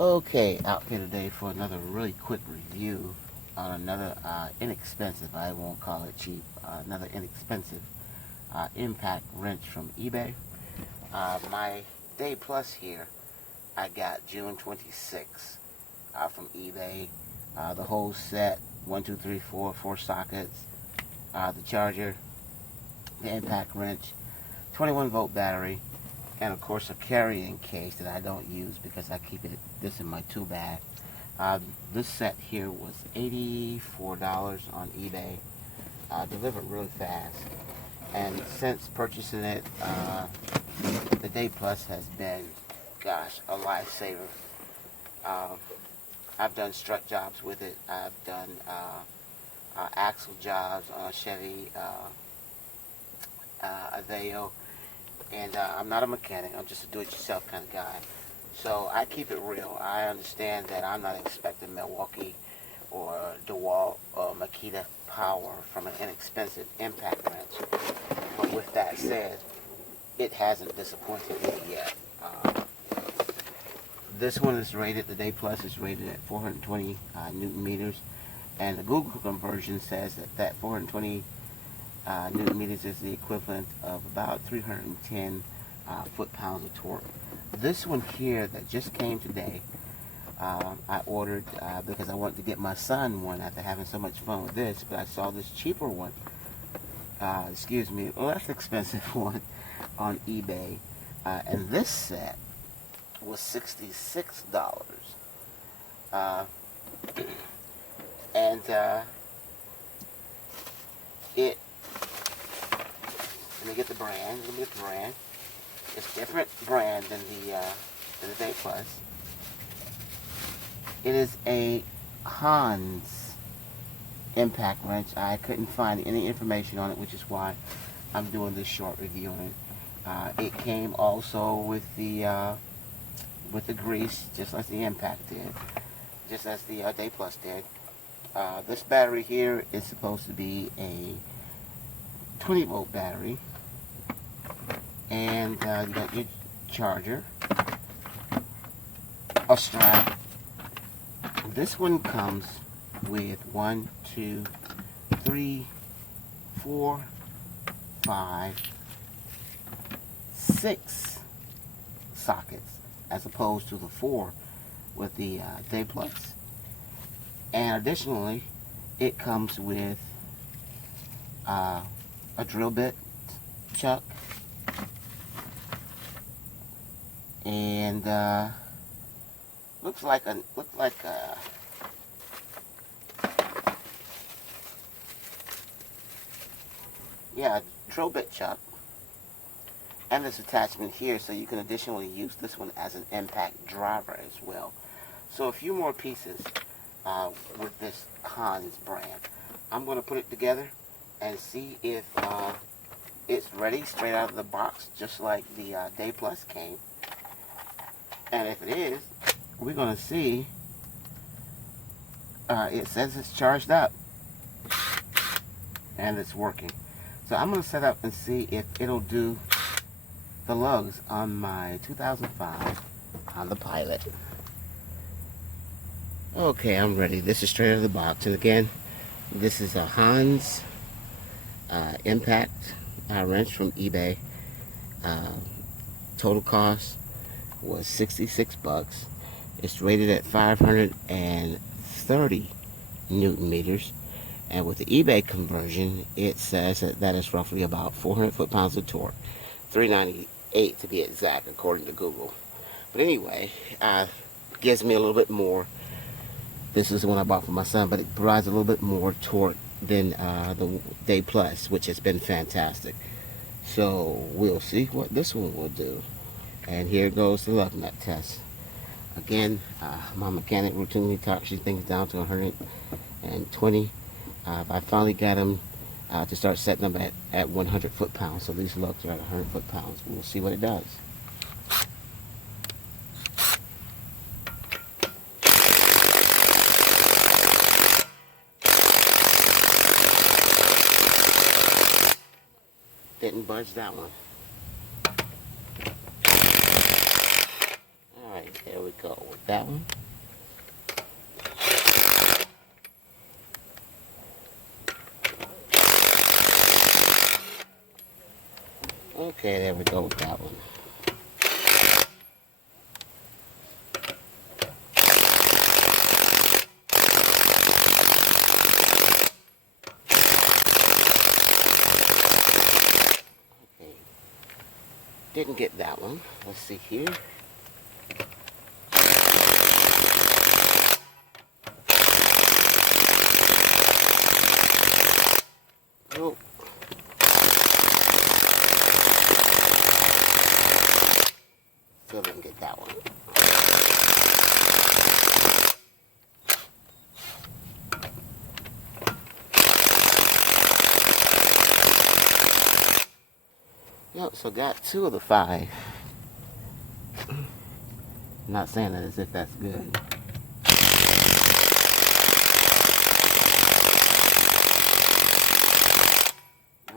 Okay, out here today for another really quick review on another inexpensive, I won't call it cheap, another inexpensive impact wrench from eBay. My Dayplus here, I got June 26 from eBay. The whole set, 1, 2, 3, 4 sockets, the charger, the impact wrench, 21-volt battery, and of course a carrying case that I don't use because I keep this in my tool bag. This set here was $84 on eBay, delivered really fast, and since purchasing it, the Dayplus has been, gosh, a lifesaver. I've done strut jobs with it. I've done axle jobs on a Chevy Aveo. And I'm not a mechanic, I'm just a do-it-yourself kind of guy. So I keep it real. I understand that I'm not expecting Milwaukee or DeWalt or Makita power from an inexpensive impact wrench. But with that said, it hasn't disappointed me yet. This one is rated, the Dayplus is rated at 420 Newton meters. And the Google conversion says that 420 Newton meters is the equivalent of about 310 foot-pounds of torque. This one here that just came today, I ordered because I wanted to get my son one after having so much fun with this, but I saw this cheaper one, less expensive one on eBay, and this set was $66. And let me get the brand. It's a different brand than the Dayplus. It is a HANS impact wrench. I couldn't find any information on it, which is why I'm doing this short review on it. It came also with the grease, just like the impact did, just as the Dayplus did. This battery here is supposed to be a 20-volt battery, and you got your charger, a strap. This one comes with 1, 2, 3, 4, 5, 6 sockets, as opposed to the 4 with the Dayplus. And additionally, it comes with a drill bit chuck, and looks like a drill bit chuck, and this attachment here, so you can additionally use this one as an impact driver as well. So a few more pieces with this HANS brand. I'm going to put it together and see if it's ready straight out of the box, just like the Dayplus came. And if it is, we're going to see. It says it's charged up and it's working. So I'm going to set up and see if it'll do the lugs on my 2005 Honda Pilot. Okay, I'm ready. This is straight out of the box. And again, this is a HANS impact wrench from eBay. Total cost was $66. It's rated at 530 Newton meters. And with the eBay conversion, it says that is roughly about 400 foot-pounds of torque. 398 to be exact, according to Google. But anyway, gives me a little bit more. This is the one I bought for my son, but it provides a little bit more torque than the Dayplus, which has been fantastic. So we'll see what this one will do. And here goes the lug nut test. Again, my mechanic routinely torques things down to 120. I finally got him to start setting them at 100 foot-pounds. So these lugs are at 100 foot-pounds. We'll see what it does. Didn't budge that one. Alright, There we go with that one. Okay, there we go with that one. Okay, didn't get that one. Let's see here. Nope. Still didn't get that one. Yep, so got 2 of the 5. I'm not saying that as if that's good.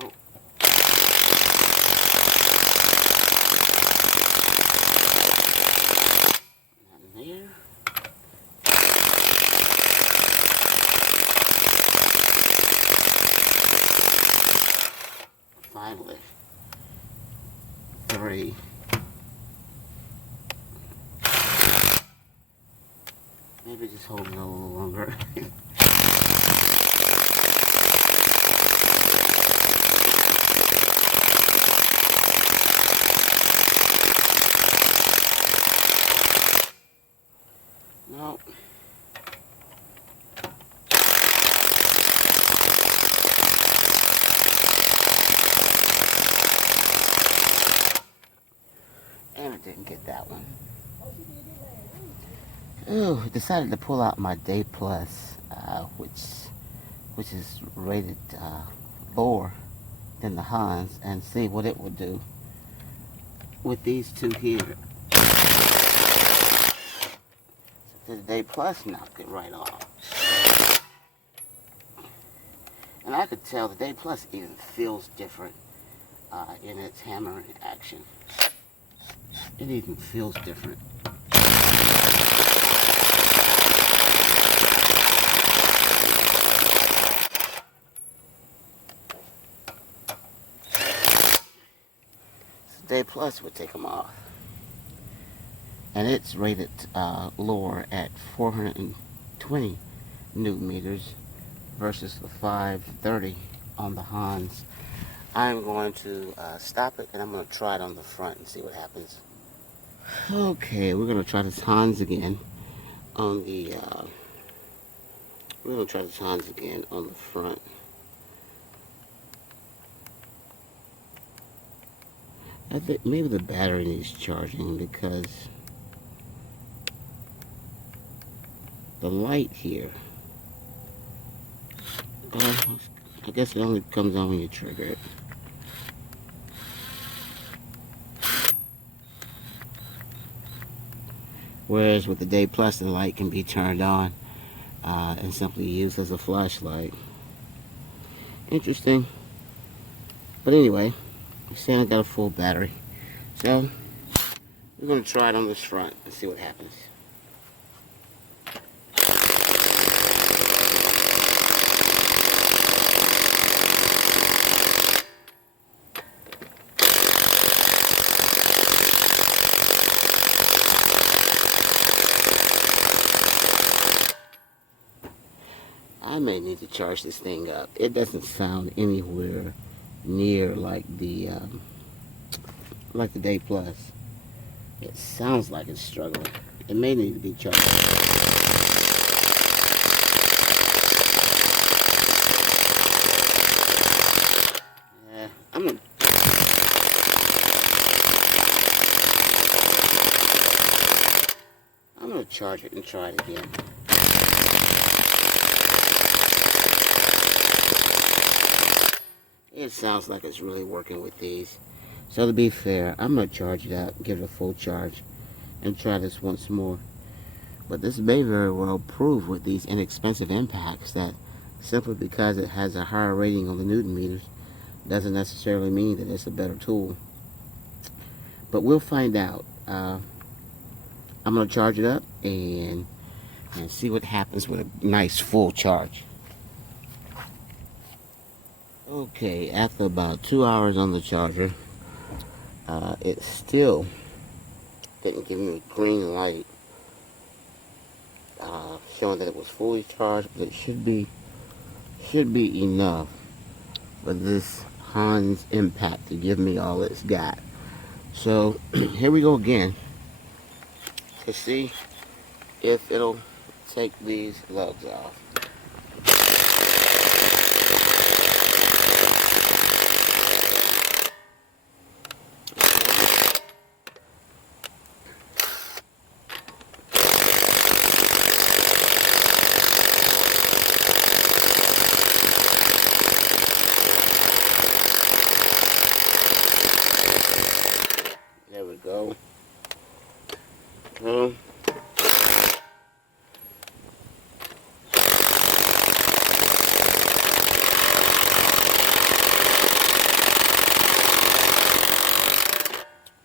Nope. Nothing there. Finally. 3. Maybe just hold it a little longer. Nope. And I didn't get that one. Oh, I decided to pull out my Dayplus, which is rated lower than the HANS, and see what it would do with these 2 here. So the Dayplus knocked it right off. And I could tell the Dayplus even feels different in its hammering action. It even feels different. Dayplus would take them off. And it's rated lower at 420 newton meters versus the 530 on the HANS. I'm going to stop it, and I'm going to try it on the front and see what happens. Okay, we're going to try this HANS again on the front. I think maybe the battery needs charging because the light here, I guess it only comes on when you trigger it. Whereas with the Dayplus, the light can be turned on and simply used as a flashlight. Interesting. But anyway, I'm saying I got a full battery. So, we're going to try it on this front and see what happens. I may need to charge this thing up. It doesn't sound anywhere near like the Dayplus. It sounds like it's struggling. It may need to be charged. Yeah, I'm gonna charge it and try it again. It sounds like it's really working with these. So to be fair, I'm going to charge it up, give it a full charge, and try this once more. But this may very well prove with these inexpensive impacts that simply because it has a higher rating on the newton meters doesn't necessarily mean that it's a better tool. But we'll find out. I'm gonna charge it up and see what happens with a nice full charge. Okay, after about 2 hours on the charger, it still didn't give me a green light showing that it was fully charged, but it should be enough for this HANS impact to give me all it's got. So here we go again to see if it'll take these lugs off. There we go.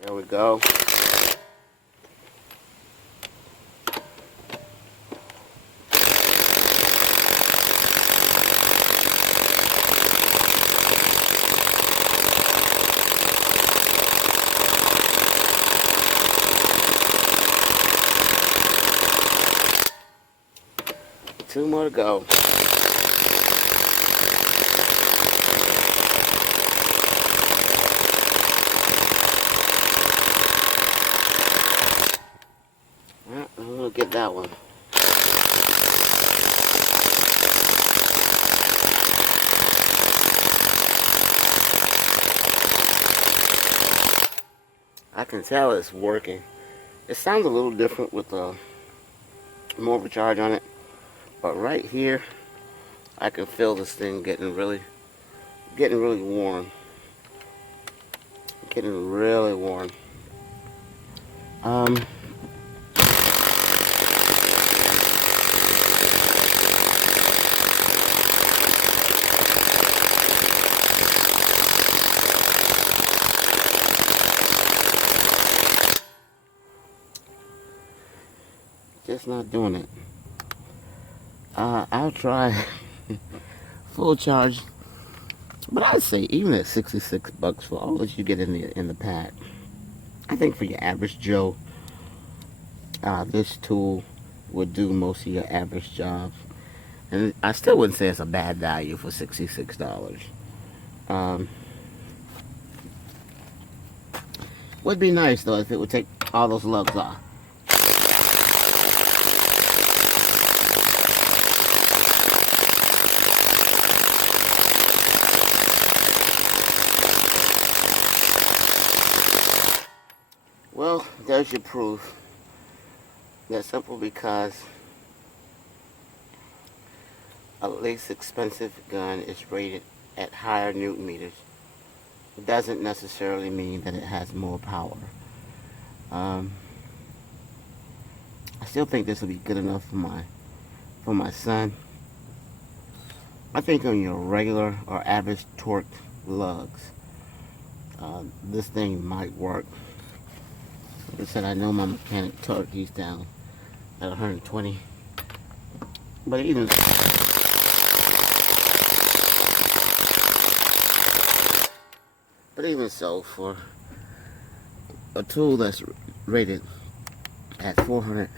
There we go. Two more to go. Well, I'm gonna get that one. I can tell it's working. It sounds a little different with more of a charge on it. But right here, I can feel this thing getting really warm. Getting really warm. Just not doing it. I'll try full charge, but I'd say even at $66 for all that you get in the pack, I think for your average Joe, this tool would do most of your average jobs, and I still wouldn't say it's a bad value for $66. Would be nice though if it would take all those lugs off. Well, there's your proof. That's simple because a least expensive gun is rated at higher Newton meters. It doesn't necessarily mean that it has more power. I still think this will be good enough for my son. I think on your regular or average torqued lugs, this thing might work. Like I said, I know my mechanic torque, he's down at 120. But even so, for a tool that's rated at 400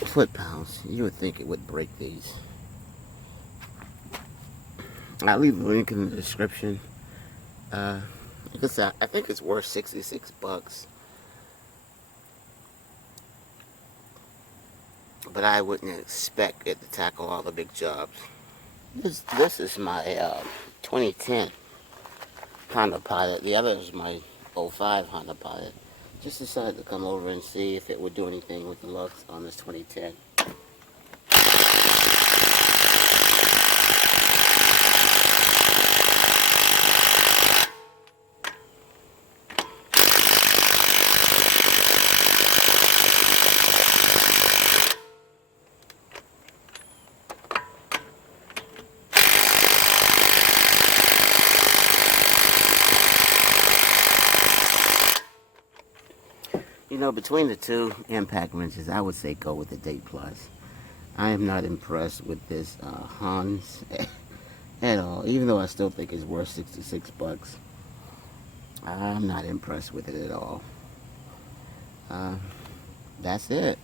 foot-pounds, you would think it would break these. I'll leave the link in the description. Because I think it's worth $66. But I wouldn't expect it to tackle all the big jobs. This is my 2010 Honda Pilot. The other is my 05 Honda Pilot. Just decided to come over and see if it would do anything with the lugs on this 2010. You know, between the two impact wrenches, I would say go with the Dayplus. I am not impressed with this HANS at all, even though I still think it's worth 66 bucks. I'm not impressed with it at all. That's it.